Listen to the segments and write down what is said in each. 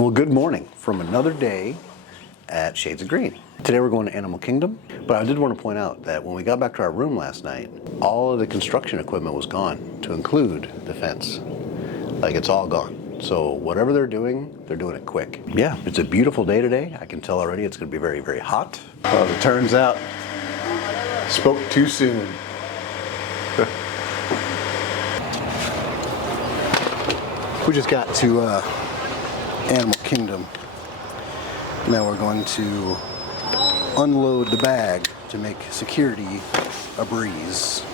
Well, good morning from another day at Shades of Green. Today we're going to Animal Kingdom, but I did want to point out that when we got back to our room last night, all of the construction equipment was gone, to include the fence. Like, it's all gone. So whatever they're doing it quick. Yeah, it's a beautiful day today. I can tell already it's going to be very, very hot. Well, it turns out, spoke too soon. We just got to Animal Kingdom. Now we're going to unload the bag to make security a breeze.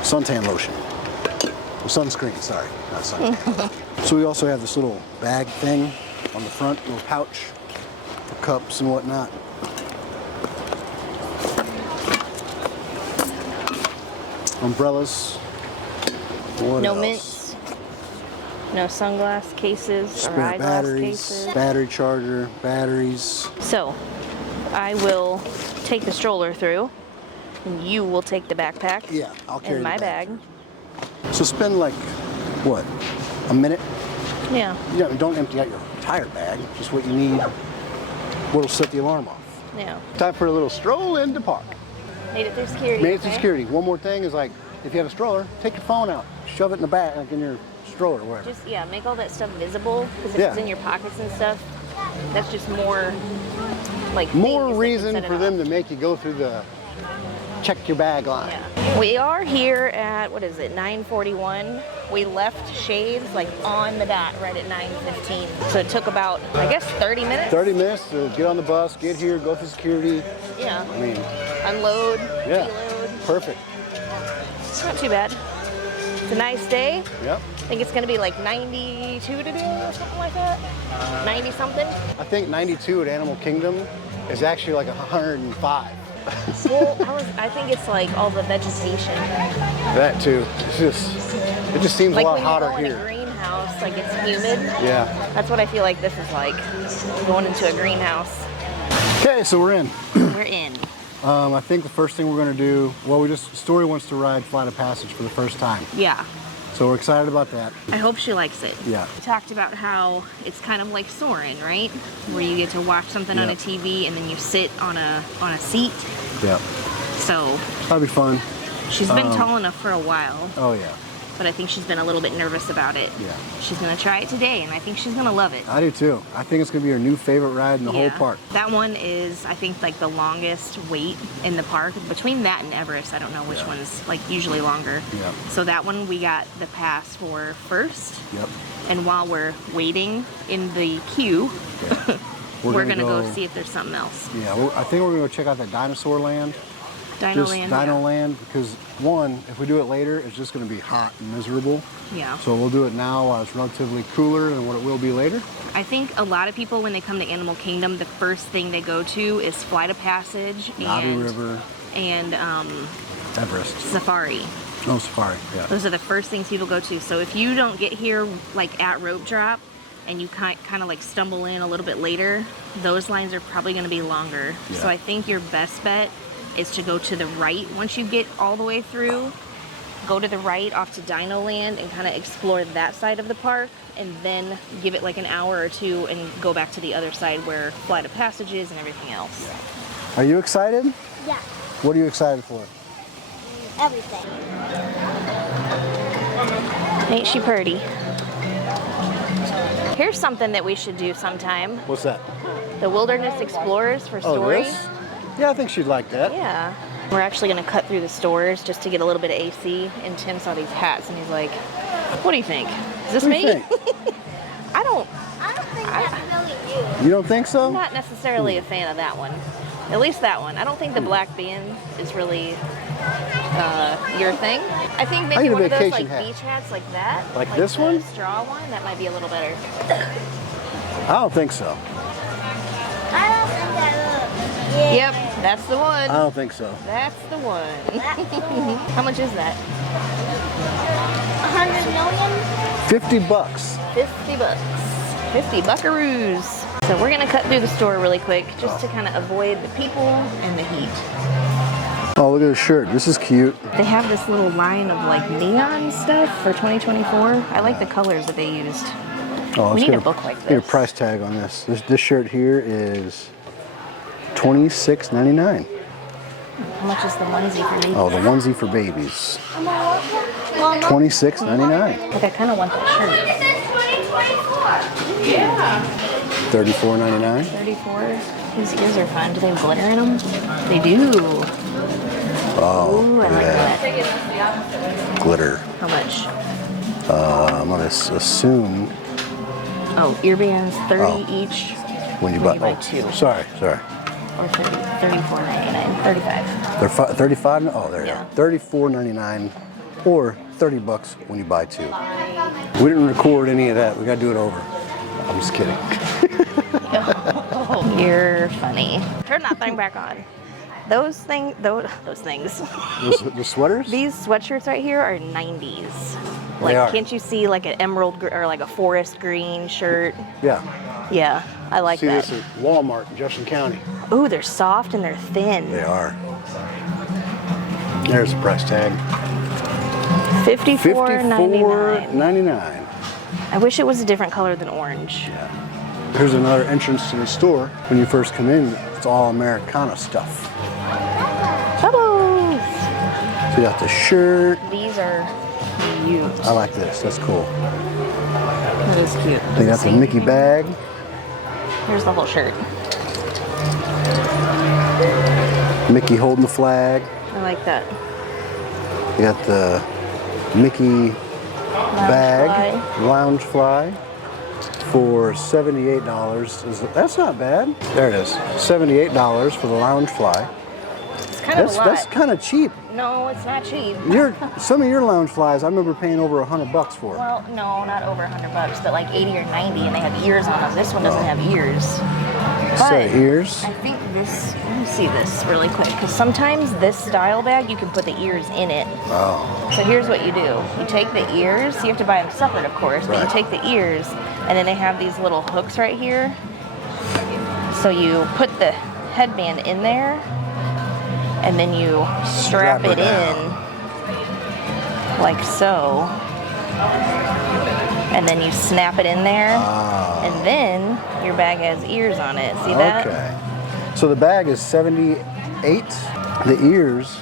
Suntan lotion. Well, sunscreen, sorry, not suntan. So we also have this little bag thing on the front, little pouch for cups and whatnot. Umbrellas. What no else? mints. No sunglass cases or Spare eyeglass batteries, cases. battery charger, batteries. So, I will take the stroller through, and you will take the backpack. Yeah, I'll carry in my the bag. bag. So spend like, what, a minute? Yeah. You know, don't empty out your entire bag, just what you need, what'll set the alarm off. Yeah. Time for a little stroll in the park. Made it through security. Made it to okay? security. One more thing is, like, if you have a stroller, take your phone out, shove it in the back, like in your stroller or whatever. Just, yeah, make all that stuff visible, because if Yeah. it's in your pockets and stuff, that's just more, like, More reason for them to make you go through the check your bag line. Yeah. We are here at, what is it, 9:41. We left Shades like on the dot right at 9:15. So it took about, I guess, 30 minutes. 30 minutes to get on the bus, get here, go through security. Yeah. I mean, Unload, yeah, reload. perfect. It's not too bad. It's a nice day. Yep. I think it's gonna be like 92 today or something like that. 90 something. I think 92 at Animal Kingdom is actually like 105. Well, I think it's like all the vegetation. That too. It just seems Like a lot when hotter you go in here. a greenhouse, like it's humid. Yeah. That's what I feel like this is like, going into a greenhouse. Okay, so we're in. We're in. I think the first thing we're gonna do, well, Story wants to ride Flight of Passage for the first time. Yeah. So we're excited about that. I hope she likes it. Yeah. We talked about how it's kind of like Soarin', right? Where you get to watch something on a TV and then you sit on a seat. Yeah. So That'll be fun. she's been tall enough for a while, Oh yeah. but I think she's been a little bit nervous about it. Yeah. She's gonna try it today, and I think she's gonna love it. I do too. I think it's gonna be her new favorite ride in the whole park. That one is, I think, like the longest wait in the park. Between that and Everest, I don't know which one's like usually longer. Yeah. So that one we got the pass for first. Yep. And while we're waiting in the queue, we're gonna go see if there's something else. Yeah, I think we're gonna go check out that Dinosaur Land. Dinoland. Dinoland, because one, if we do it later, it's just gonna be hot and miserable. Yeah. So we'll do it now while it's relatively cooler than what it will be later. I think a lot of people, when they come to Animal Kingdom, the first thing they go to is Flight of Passage River. And Everest. Safari. No, Safari, yeah. Those are the first things people go to. So if you don't get here like at rope drop and you kind of like stumble in a little bit later, those lines are probably going to be longer. Yeah. So I think your best bet is to go to the right once you get all the way through. Go to the right off to Dinoland and kind of explore that side of the park, and then give it like an hour or two and go back to the other side where Flight of Passage is and everything else. Are you excited? Yeah, What are you excited for? everything. Ain't she pretty? Here's something that we should do sometime. What's that? The Wilderness Explorers for Story. This? Yeah, I think she'd like that. Yeah. We're actually gonna cut through the stores just to get a little bit of AC, and Tim saw these hats and he's like, what do you think? Is this What do you me? think? I don't think that's really you. You don't think so? I'm not necessarily a fan of that one. At least that one. I don't think the black band is really your thing. I think maybe need a one of those vacation like hat. beach hats like that. Like this the one? straw one, that might be a little better. I don't think so. I don't think that looks. Yeah. Yep, that's the one. I don't think so. That's the one. That's the one. How much is that? 100 million? 50 bucks. 50 bucks. 50 buckaroos. So we're gonna cut through the store really quick just to kind of avoid the people and the heat. Oh, look at this shirt. This is cute. They have this little line of like neon stuff for 2024. I like the colors that they used. Oh, We let's need get a book like Get a this. price tag on this. This shirt here is $26.99. How much is the onesie for babies? Oh, the onesie for babies. $26.99. Like, I kind of want that shirt. $34.99. 34. These ears are fun. Do they have glitter in them? They do. Oh, Ooh, I look like at that. that. Glitter. How much? I'm gonna assume Oh, earbands, 30 Oh. each. when you When buy. you buy two. Sorry. Or 30, 34.99, 35. They're 35. Oh, there you Yeah. go. $34.99 or $30 when you buy two. We didn't record any of that. We gotta do it over. I'm just kidding. Oh, you're funny. Turn that thing back on. Those things. The sweaters? These sweatshirts right here are 90s. They Like, are. can't you see like an emerald or like a forest green shirt? Yeah. Yeah, I like See that. this at Walmart in Jefferson County. Ooh, they're soft and they're thin. They are. There's the price tag. $54.99. $54.99. I wish it was a different color than orange. Here's another entrance to the store. When you first come in, it's all Americana stuff. Bubbles! So you got the shirt. These are cute. I like this. That's cool. That is cute. They got the Mickey bag. Here's the whole shirt. Mickey holding the flag. I like that. You got the Mickey bag, lounge fly, for $78. That's not bad. There it is. $78 for the lounge fly. It's kind of a lot. That's kind of cheap. No, it's not cheap. Some of your lounge flies, I remember paying over $100 for. Well, no, not over $100, but like 80 or 90, and they have ears on them. This one doesn't have ears. Set of ears. I think this, let me see this really quick, because sometimes this style bag, you can put the ears in it. Oh, So here's what you do. You take the ears, you have to buy them separate, of course, but you Right. take the ears, and then they have these little hooks right here. So you put the headband in there, and then you strap Strap it it in, like so. And then you snap it in there, and then your bag has ears on it. See that? okay. So the bag is $78. The ears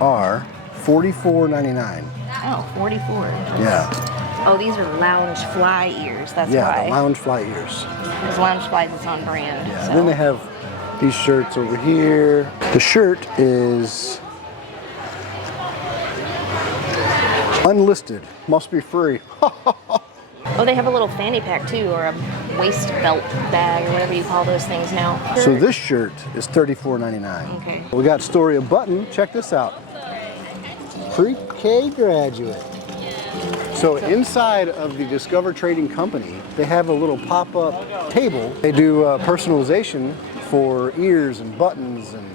are $44.99. Oh, 44. Yeah. Oh, these are lounge fly ears. That's Yeah, why. the lounge fly ears. Because lounge fly is its own brand. Yeah. So. And then they have these shirts over here. The shirt is unlisted. Must be free. Oh, they have a little fanny pack too, or a waist belt bag, or whatever you call those things now. So this shirt is $34.99. Okay. We got Story of Button. Check this out. Pre-K graduate. So inside of the Discover Trading Company, they have a little pop-up table. They do personalization for ears and buttons and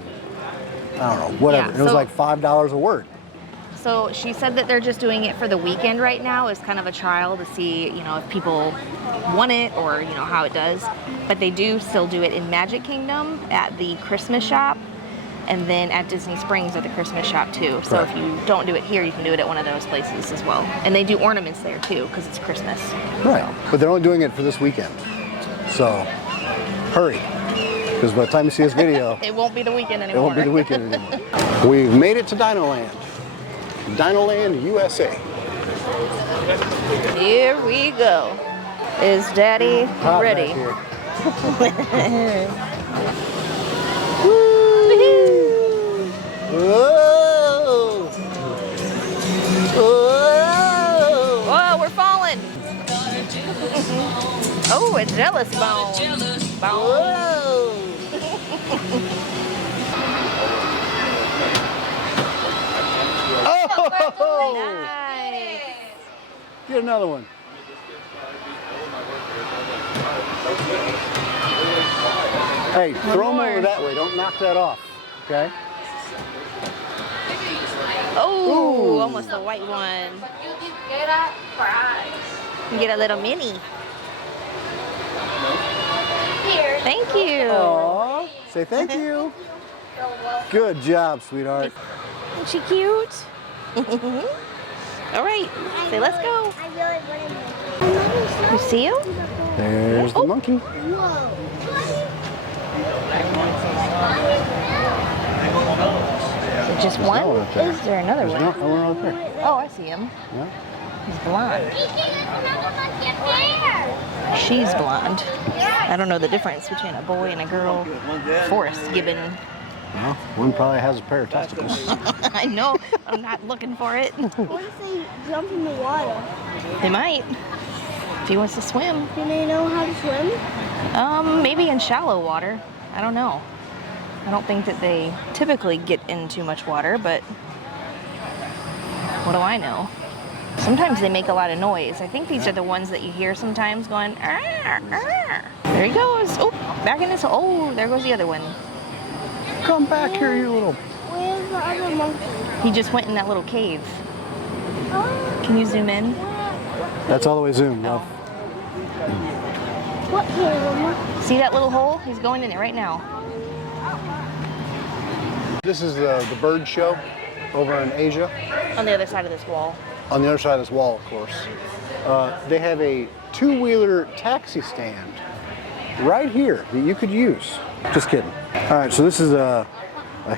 I don't know, whatever. Yeah, It was so- like $5 a word. So she said that they're just doing it for the weekend right now as kind of a trial to see, if people want it or, how it does. But they do still do it in Magic Kingdom at the Christmas shop, and then at Disney Springs at the Christmas shop too. So Correct. if you don't do it here, you can do it at one of those places as well. And they do ornaments there too because it's Christmas. Right. But they're only doing it for this weekend. So hurry. Because by the time you see this video, It won't be the weekend it anymore. won't be the weekend anymore. We've made it to Dinoland. Dinoland, USA. Here we go. Is Daddy Hot ready? back here. Whoa! Whoa! Whoa, we're falling. Oh, a jealous bone. Whoa! Oh! Nice. Get another one. Hey, throw them over more. that way. Don't knock that off. Okay? Oh, Ooh. almost a white one. You get a little mini. Here. Thank you. Aww. Say thank you. Good job, sweetheart. Isn't she cute? All right, say let's go. I really wanted to. You see him? There's the monkey. Whoa. Is it just one? one up there. Is there another There's one? one up there. Oh, I see him. Yeah. He's blonde. Another monkey up there. She's blonde. I don't know the difference between a boy and a girl. Forrest Gibbon. Well, one probably has a pair of testicles. I know. I'm not looking for it. What if they jump in the water? They might. If he wants to swim. Do they know how to swim? Maybe in shallow water. I don't know. I don't think that they typically get in too much water, but what do I know? Sometimes they make a lot of noise. I think these are the ones that you hear sometimes going, "Arr, arr." There he goes. Oh, back in his hole. Oh, there goes the other one. Come back here, you little... Where's the other monkey? He just went in that little cave. Oh, Can you zoom in? That's all the way zoomed, love. what cave? See that little hole? He's going in it right now. This is the bird show over in Asia. On the other side of this wall. On the other side of this wall, of course. They have a two-wheeler taxi stand right here that you could use. Just kidding. All right, so this is a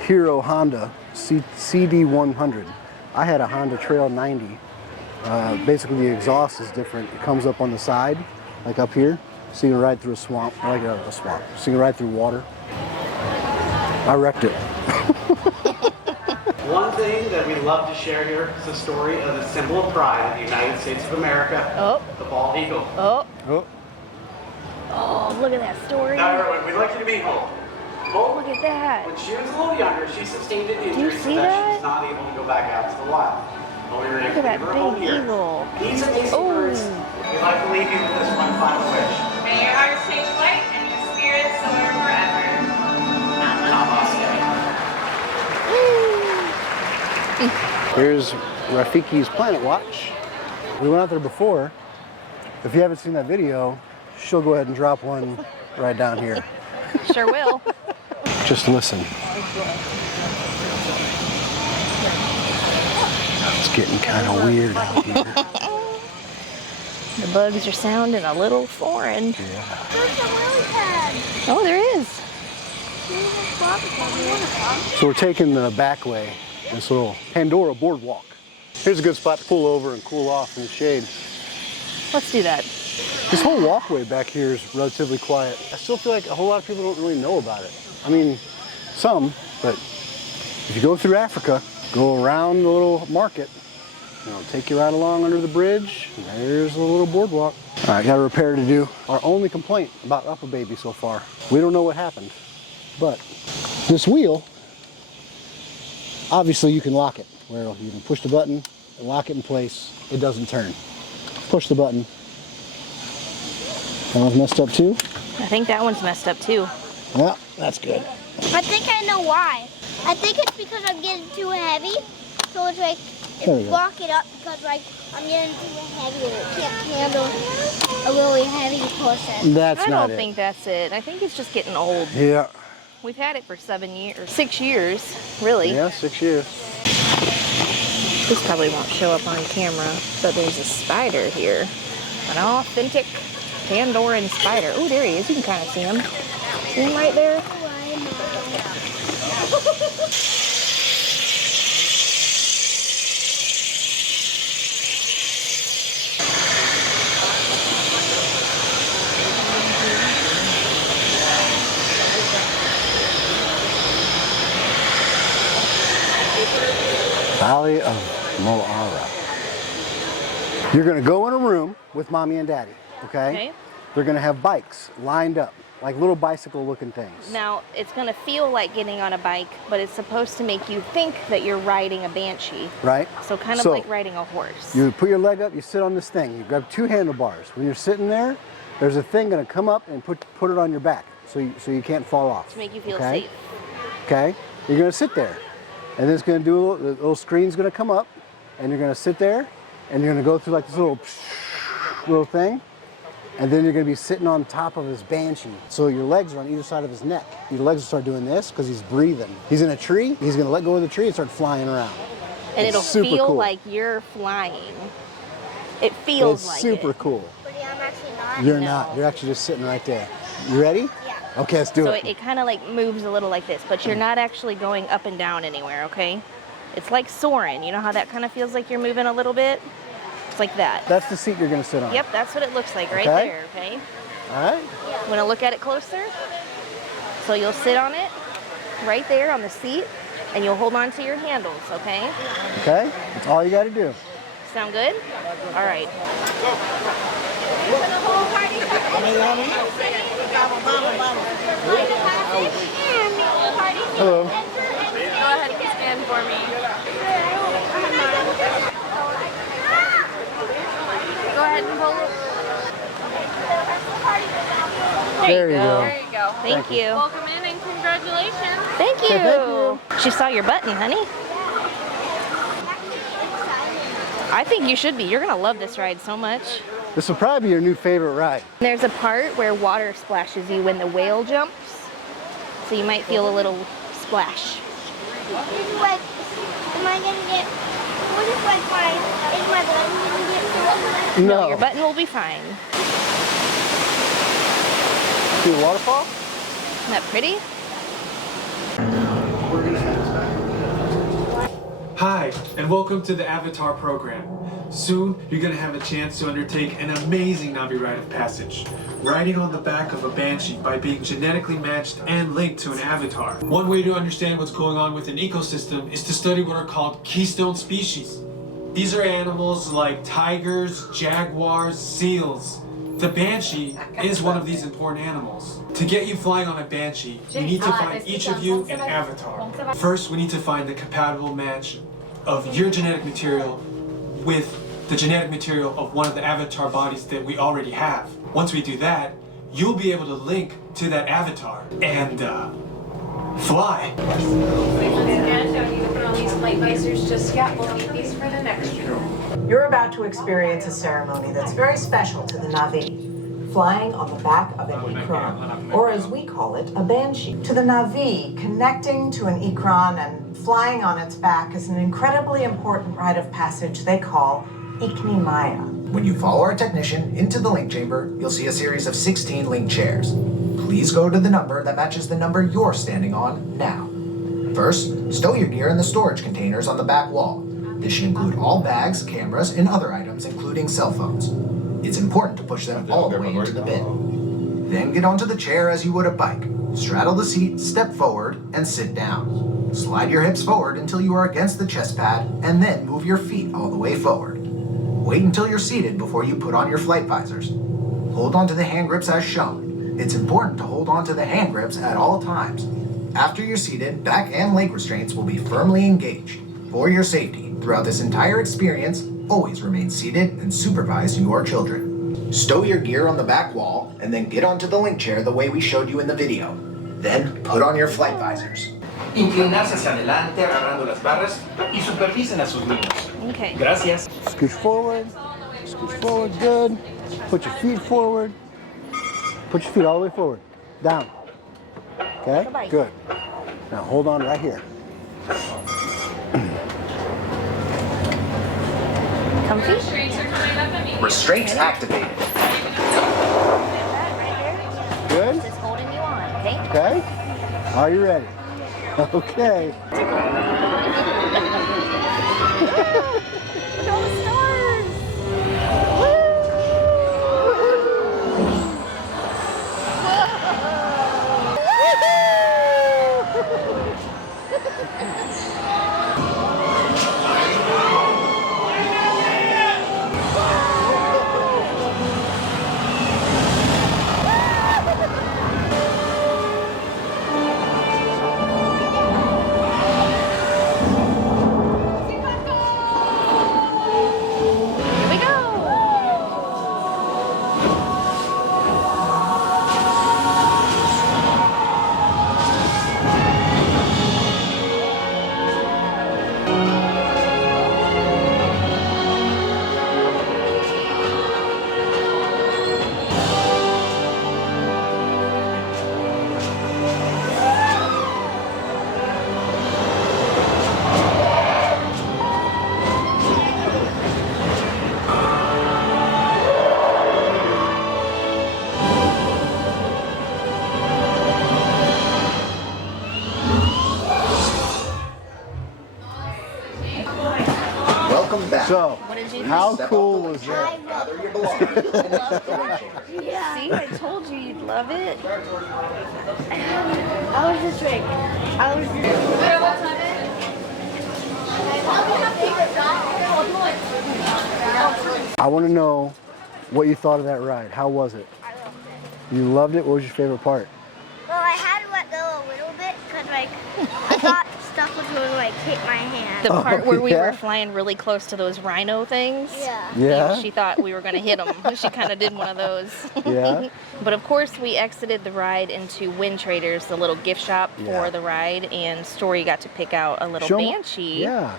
Hero Honda CD100. I had a Honda Trail 90. Basically, the exhaust is different. It comes up on the side, like up here, so you can ride through a swamp, like a swamp, so you can ride through water. I wrecked it. One thing that we love to share here is the story of the symbol of pride of the United States of America, Oh. the bald eagle. Oh, Oh, oh, look at that story. Now, everyone, we'd like you to meet Hope. Hope, Look at that. when she was a little younger, she sustained an injury see so that that? she was not able to go back out to the wild. But we were able Look at to give that her a home big here. eagle. These amazing Oh. birds, we'd like to leave you with this one final wish. May your heart stay light and your spirit soar forever. Namaste. here's Rafiki's Planet Watch. We went out there before. If you haven't seen that video, she'll go ahead and drop one right down here. Sure will. Just listen. It's getting kind of weird out here. The bugs are sounding a little foreign. There's a lily pad. Oh, there is. There's a flock of So we're taking the back way, this little Pandora boardwalk. Here's a good spot to pull over and cool off in the shade. Let's do that. This whole walkway back here is relatively quiet. I still feel like a whole lot of people don't really know about it. I mean, some, but if you go through Africa, go around the little market, take you right along under the bridge, and there's a little boardwalk. All right, got a repair to do. Our only complaint about Upper Baby so far. We don't know what happened, but this wheel, obviously you can lock it, where you can push the button and lock it in place. It doesn't turn. Push the button. That one's messed up too? I think that one's messed up too. Well, that's good. I think I know why. I think it's because I'm getting too heavy. So it's like, There we go. lock it up because like I'm getting too heavy and it can't handle a really heavy person. That's I not don't it. think that's it. I think it's just getting old. Yeah. We've had it for 6 years, really. Yeah, 6 years. This probably won't show up on camera, but there's a spider here. An authentic Pandoran spider. Oh, there he is. You can kind of see him. See him right there? Valley of Moara. You're gonna go in a room with mommy and daddy, okay? Okay. They're gonna have bikes lined up, like little bicycle looking things. Now, it's going to feel like getting on a bike, but it's supposed to make you think that you're riding a banshee. Right? So kind of like riding a horse. You put your leg up, you sit on this thing, you grab 2 handlebars. When you're sitting there, there's a thing gonna come up and put it on your back so you can't fall off. To make you feel okay? safe. Okay? You're gonna sit there. And then it's gonna do the little screen's gonna come up, and you're gonna sit there, and you're gonna go through like this little thing, and then you're gonna be sitting on top of his banshee. So your legs are on either side of his neck. Your legs will start doing this because he's breathing. He's in a tree, he's gonna let go of the tree and start flying around. And It's it'll super feel cool. like you're flying. It feels It's like super it. cool. But yeah, I'm actually You're No. not. You're actually just sitting right there. You ready? Yeah. Okay, let's do So it. it kind of like moves a little like this, but you're not actually going up and down anywhere, okay? It's like soaring. You know how that kind of feels like you're moving a little bit? It's like that. That's the seat you're going to sit on. Yep, that's what it looks like right Okay. there, okay? All right. Want to look at it closer? So you'll sit on it right there on the seat, and you'll hold on to your handles, okay? Okay. That's all you got to do. Sound good? All right. Hello. Go ahead and scan for me. Go ahead and pull it. There you go. There you go. Thank you. Welcome in and congratulations. Thank you. Thank you. She saw your button, honey. I think you should be. You're going to love this ride so much. This will probably be your new favorite ride. There's a part where water splashes you when the whale jumps. So you might feel a little splash. Like, am I gonna get? What if like is my button gonna get? No. Your button will be fine. See the waterfall? Isn't that pretty? Hi, and welcome to the Avatar program. Soon, you're going to have a chance to undertake an amazing Navi rite of passage, riding on the back of a banshee by being genetically matched and linked to an avatar. One way to understand what's going on with an ecosystem is to study what are called keystone species. These are animals like tigers, jaguars, seals. The banshee is one of these important animals. To get you flying on a banshee, we need to find each of you an avatar. First, we need to find the compatible match of your genetic material with the genetic material of one of the avatar bodies that we already have. Once we do that, you'll be able to link to that avatar and fly. You put on these flight visors just yet. We'll need these for the next year. You're about to experience a ceremony that's very special to the Na'vi, flying on the back of an Ikran, or as we call it, a banshee. To the Na'vi, connecting to an Ikran and flying on its back is an incredibly important rite of passage they call Ikni Maya. When you follow our technician into the link chamber, you'll see a series of 16 link chairs. Please go to the number that matches the number you're standing on now. First, stow your gear in the storage containers on the back wall. This should include all bags, cameras, and other items, including cell phones. It's important to push them all the way into the bin. Then get onto the chair as you would a bike. Straddle the seat, step forward, and sit down. Slide your hips forward until you are against the chest pad, and then move your feet all the way forward. Wait until you're seated before you put on your flight visors. Hold onto the hand grips as shown. It's important to hold onto the hand grips at all times. After you're seated, back and leg restraints will be firmly engaged. For your safety, throughout this entire experience, always remain seated and supervise your children. Stow your gear on the back wall, and then get onto the link chair the way we showed you in the video. Then put on your flight visors. Inclinarse hacia adelante agarrando las barras y supervisen a sus niños. Okay. Gracias. Scooch forward, good. Put your feet forward. Put your feet all the way forward. Down. Okay, good. Now hold on right here. Comfy? Restraints are coming up immediately. Restraints activated. Good? Just holding you on, okay? Okay. Are you ready? Okay. Look at all the stars! So, What did you how think? cool was that? Gather your belongings and enter the link chamber. Yeah. See, I told you you'd love it. I was just like, I was just I want to know what you thought of that ride. How was it? I loved it. You loved it? What was your favorite part? Well, I had to let go a little bit because, like, I thought stuff was going to, like, hit my hand. The part where we yeah? were flying really close to those rhino things. Yeah. Yeah? She thought we were going to hit them. She kind of did one of those. Yeah? But of course, we exited the ride into Wind Traders, the little gift shop Yeah. for the ride, and Story got to pick out a little Show 'em- banshee. Yeah.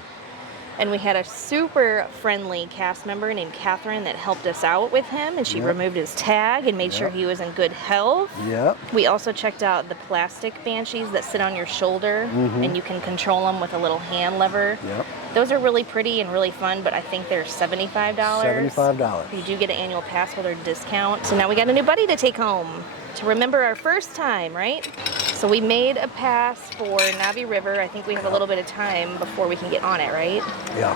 And we had a super friendly cast member named Catherine that helped us out with him, and she Yep. removed his tag and made sure Yep. he was in good health. Yep. We also checked out the plastic banshees that sit on your shoulder, and you can control them with a little hand lever. Yep. Those are really pretty and really fun, but I think they're $75. $75. You do get an annual pass holder discount. So now we got a new buddy to take home to remember our first time, right? So we made a pass for Navi River. I think we have a little bit of time before we can get on it, right? Yeah.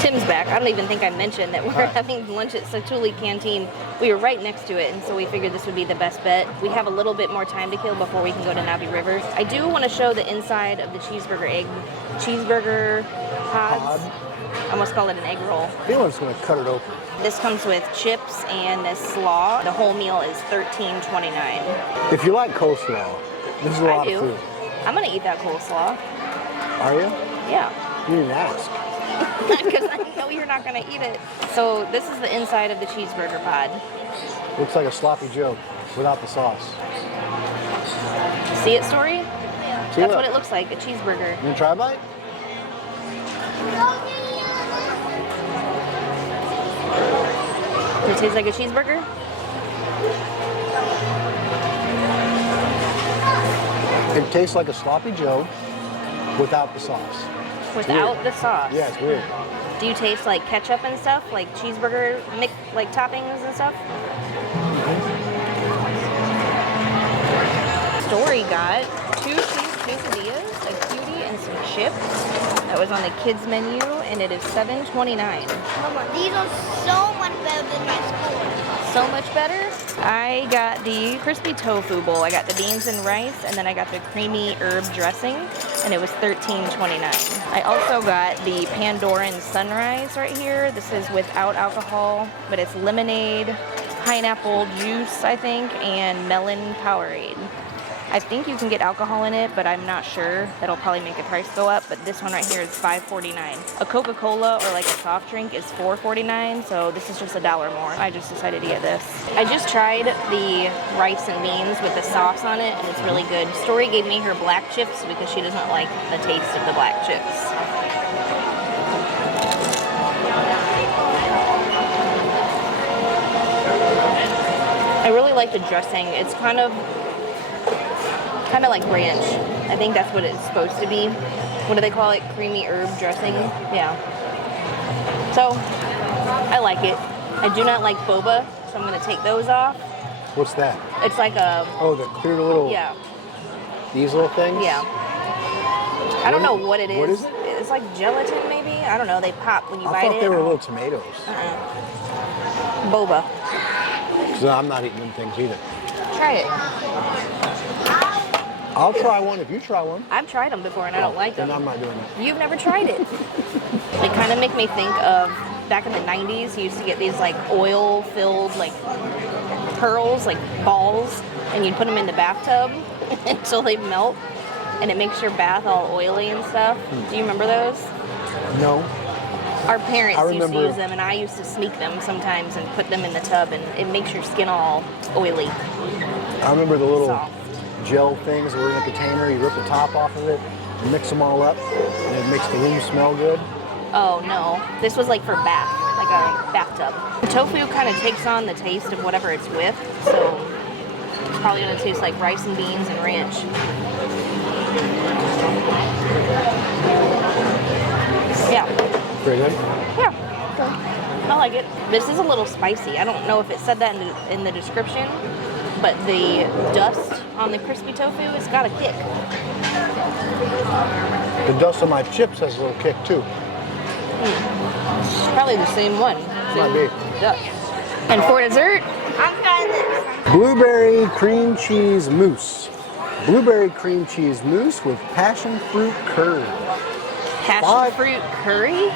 Tim's back. I don't even think I mentioned that we're having lunch at Satuli Canteen. We were right next to it, and so we figured this would be the best bet. We have a little bit more time to kill before we can go to Navi River. I do want to show the inside of the cheeseburger pods. I almost call it an egg roll. I feel I'm just going to cut it open. This comes with chips and a slaw. The whole meal is $13.29. If you like coleslaw, this is a lot I do. of food. I'm gonna eat that coleslaw. Are you? Yeah. You didn't ask. Because I know you're not gonna eat it. So this is the inside of the cheeseburger pod. Looks like a sloppy Joe without the sauce. See it, Story? See That's what it looks like, a cheeseburger. You want to try a bite? Does it taste like a cheeseburger? It tastes like a sloppy Joe without the sauce. Without the sauce. Yeah, it's weird. Do you taste like ketchup and stuff? Like cheeseburger like toppings and stuff? Story got 2 cheese quesadillas, a cutie, and some chips. That was on the kids menu, and it is $7.29. Mama, these are so much better than my school. So much better. I got the crispy tofu bowl. I got the beans and rice, and then I got the creamy herb dressing, and it was $13.29. I also got the Pandoran Sunrise right here. This is without alcohol, but it's lemonade, pineapple juice, I think, and melon Powerade. I think you can get alcohol in it, but I'm not sure. That'll probably make the price go up, but this one right here is $5.49. A Coca-Cola or like a soft drink is $4.49, so this is just $1 more. I just decided to get this. I just tried the rice and beans with the sauce on it, and it's really good. Story gave me her black chips because she doesn't like the taste of the black chips. I really like the dressing. It's kind of like ranch. I think that's what it's supposed to be. What do they call it? Creamy herb dressing? Yeah. So, I like it. I do not like boba, so I'm going to take those off. What's that? It's like a... Oh, the clear little... Yeah. These little things? Yeah. I don't know what it is. What is it? It's like gelatin, maybe? I don't know. They pop when you bite it. I thought they were little tomatoes. Boba. So I'm not eating them things either. Try it. I'll try one if you try one. I've tried them before and I don't like them. Then I'm not doing it. You've never tried it. They kind of make me think of back in the 90s, you used to get these like oil-filled like pearls, like balls, and you'd put them in the bathtub until they melt, and it makes your bath all oily and stuff. Do you remember those? No. Our parents used to remember- use them, and I used to sneak them sometimes and put them in the tub, and it makes your skin all oily. I remember the little Soft. gel things that were in a container. You rip the top off of it, you mix them all up, and it makes the room smell good. Oh no, this was like for bath, like a bathtub. The tofu kind of takes on the taste of whatever it's with, so it's probably gonna taste like rice and beans and ranch. Yeah. Pretty good. Yeah. I like it. This is a little spicy. I don't know if it said that in the description, but the dust on the crispy tofu has got a kick. The dust on my chips has a little kick too. Probably the same one. Might be. Yeah. And for dessert, I'm trying this. Blueberry cream cheese mousse. Blueberry cream cheese mousse with passion fruit curd. passion fruit curry.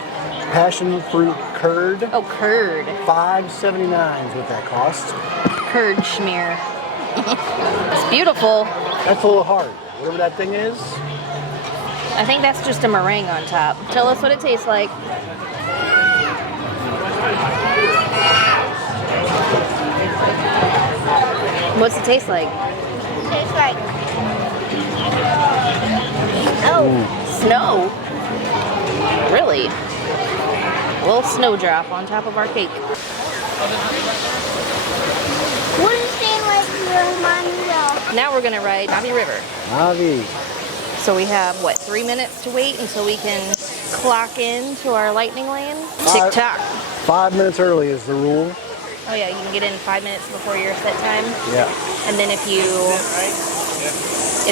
Passion fruit curd. Oh, curd. $5.79 is what that costs. Curd schmear. It's beautiful. That's a little hard. Whatever that thing is. I think that's just a meringue on top. Tell us what it tastes like. What's it taste like? It tastes like Snow. Really? A little snowdrop on top of our cake. what is it like remind me of? Now we're gonna ride Navi River. Navi. So we have, what, 3 minutes to wait until we can clock in to our lightning lane? Tick tock. 5 minutes early is the rule. Oh yeah, you can get in 5 minutes before your set time. Yeah. And then if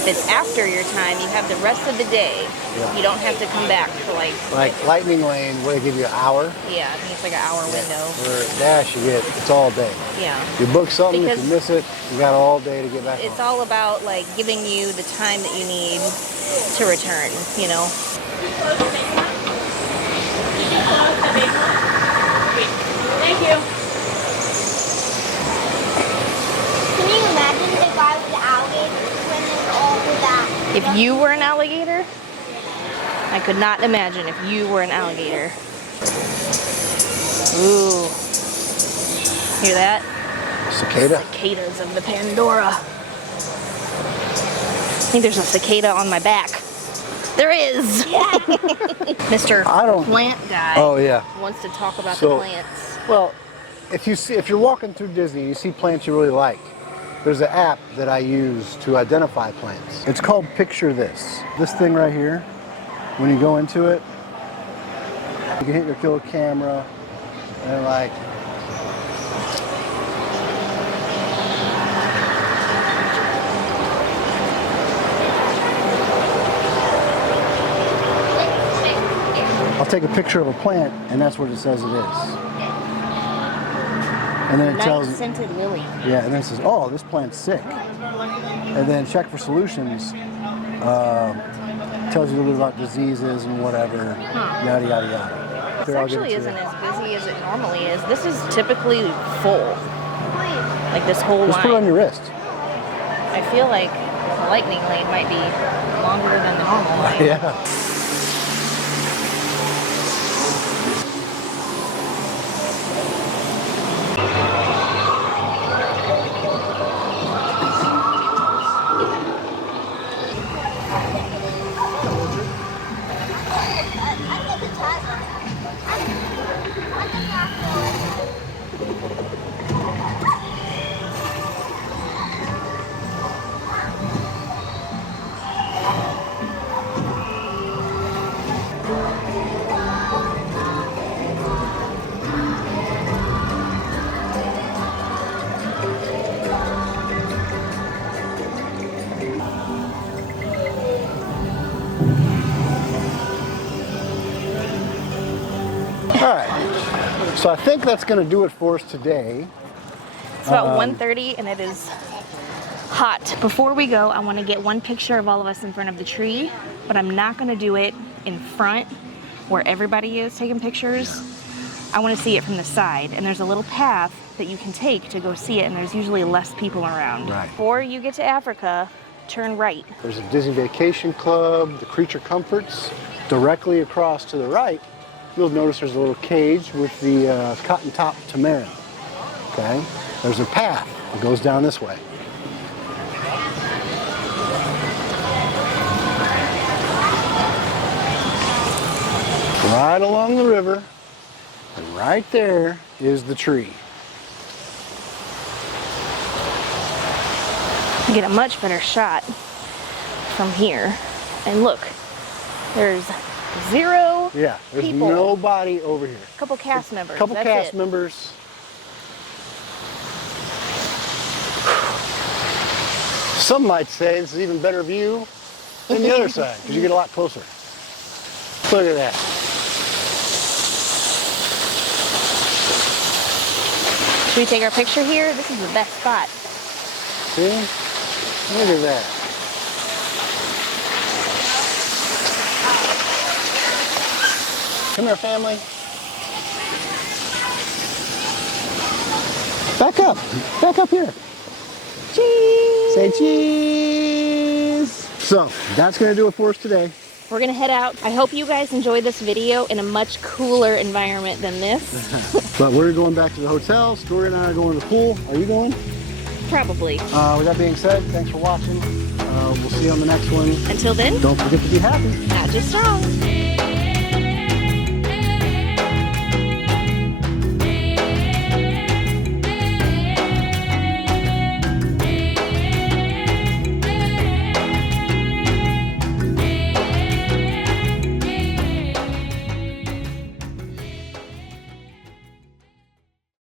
it's after your time, you have the rest of the day. Yeah. You don't have to come back for like lightning lane, what they give you an hour? yeah, I think it's like an hour window. For Dash, you get it's all day. Yeah. You book something, Because if you miss it, you got all day to get back. It's home. all about like giving you the time that you need to return, you know. Thank you. Can you imagine if I was an alligator swimming over that? If you were an alligator, I could not imagine if you were an alligator. Ooh. Hear that? Cicada. Cicadas of the Pandora. I think there's a cicada on my back. There is. Mr. Plant Guy Oh yeah. wants to talk about So- the plants. Well, if you're walking through Disney and you see plants you really like, there's an app that I use to identify plants. It's called Picture This. This thing right here, when you go into it, you can hit your little camera and like, I'll take a picture of a plant and that's what it says it is. And then it tells Night me, scented lily. yeah, and then it says, oh, this plant's sick. And then Check for Solutions tells you a little bit about diseases and whatever, yada, yada, yada. This actually isn't as busy as it normally is. This is typically full. Like this whole Just put it on line. your wrist. I feel like the lightning lane might be longer than the normal line. Yeah. All right. So I think that's going to do it for us today. It's about 1:30 and it is hot. Before we go, I want to get one picture of all of us in front of the tree, but I'm not going to do it in front where everybody is taking pictures. I want to see it from the side, and there's a little path that you can take to go see it, and there's usually less people around. Right. Before you get to Africa, turn right. There's a Disney Vacation Club, the Creature Comforts. Directly across to the right, you'll notice there's a little cage with the cotton top tamarin. Okay? There's a path that goes down this way. Right along the river, and right there is the tree. You get a much better shot from here. And look, there's zero Yeah, there's people. nobody over here. A couple cast members. A couple That's cast it. members. Some might say this is even better view than the other side because you get a lot closer. Look at that. we take our picture here? This is the best spot. See? Look at that. Come here, family. Back up. Back up here. Cheese. Say cheese. So, that's going to do it for us today. We're gonna head out. I hope you guys enjoyed this video in a much cooler environment than this. But we're going back to the hotel. Story and I are going to the pool. Are you going? Probably. With that being said, thanks for watching. We'll see you on the next one. Until then, Don't forget to be happy. not just strong.